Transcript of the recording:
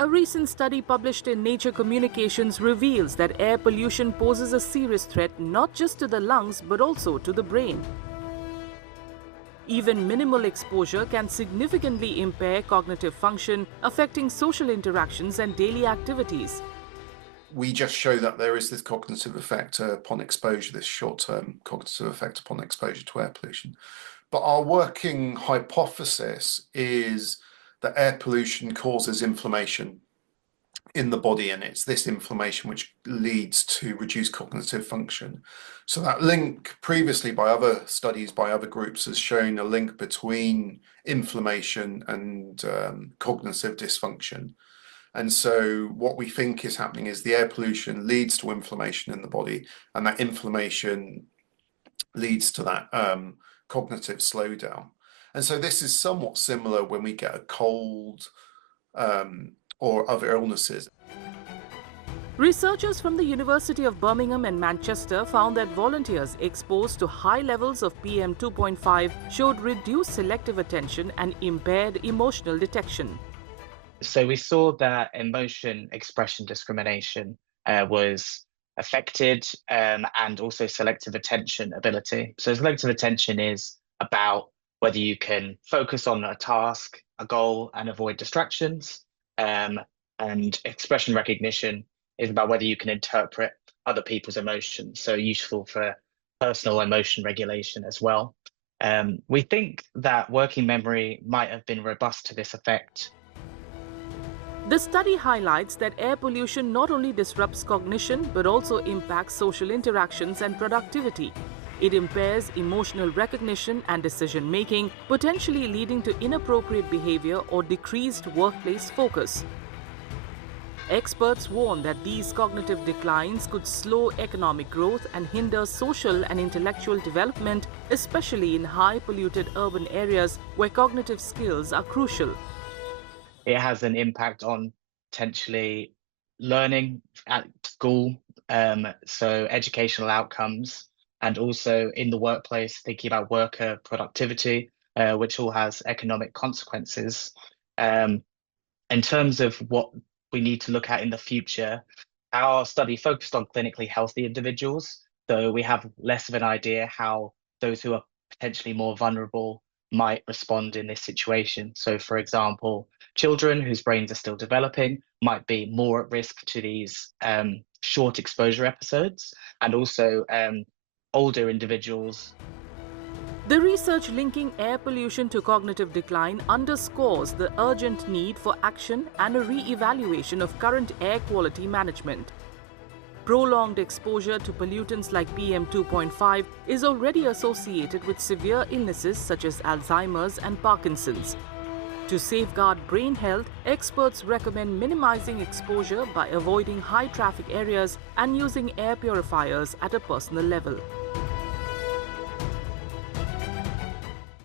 A recent study published in Nature Communications reveals that air pollution poses a serious threat not just to the lungs but also to the brain. Even minimal exposure can significantly impair cognitive function, affecting social interactions and daily activities. We just show that there is this cognitive effect upon exposure, this short-term cognitive effect upon exposure to air pollution. But our working hypothesis is that air pollution causes inflammation in the body, and it's this inflammation which leads to reduced cognitive function. So that link previously by other studies, by other groups, has shown a link between inflammation and cognitive dysfunction. And so what we think is happening is the air pollution leads to inflammation in the body, and that inflammation leads to that cognitive slowdown. And so this is somewhat similar when we get a cold or other illnesses. Researchers from the University of Birmingham and Manchester found that volunteers exposed to high levels of PM 2.5 showed reduced selective attention and impaired emotional detection. So we saw that emotion expression discrimination was affected, and also selective attention ability. So selective attention is about whether you can focus on a task, a goal, and avoid distractions. And expression recognition is about whether you can interpret other people's emotions, so useful for personal emotion regulation as well. We think that working memory might have been robust to this effect. The study highlights that air pollution not only disrupts cognition but also impacts social interactions and productivity. It impairs emotional recognition and decision-making, potentially leading to inappropriate behavior or decreased workplace focus. Experts warn that these cognitive declines could slow economic growth and hinder social and intellectual development, especially in high-polluted urban areas where cognitive skills are crucial. It has an impact on potentially learning at school, so educational outcomes, and also in the workplace, thinking about worker productivity, which all has economic consequences. In terms of what we need to look at in the future, our study focused on clinically healthy individuals, so we have less of an idea how those who are potentially more vulnerable might respond in this situation. So, for example, children whose brains are still developing might be more at risk to these short exposure episodes, and also older individuals. The research linking air pollution to cognitive decline underscores the urgent need for action and a re-evaluation of current air quality management. Prolonged exposure to pollutants like PM 2.5 is already associated with severe illnesses such as Alzheimer's and Parkinson's. To safeguard brain health, experts recommend minimizing exposure by avoiding high traffic areas and using air purifiers at a personal level.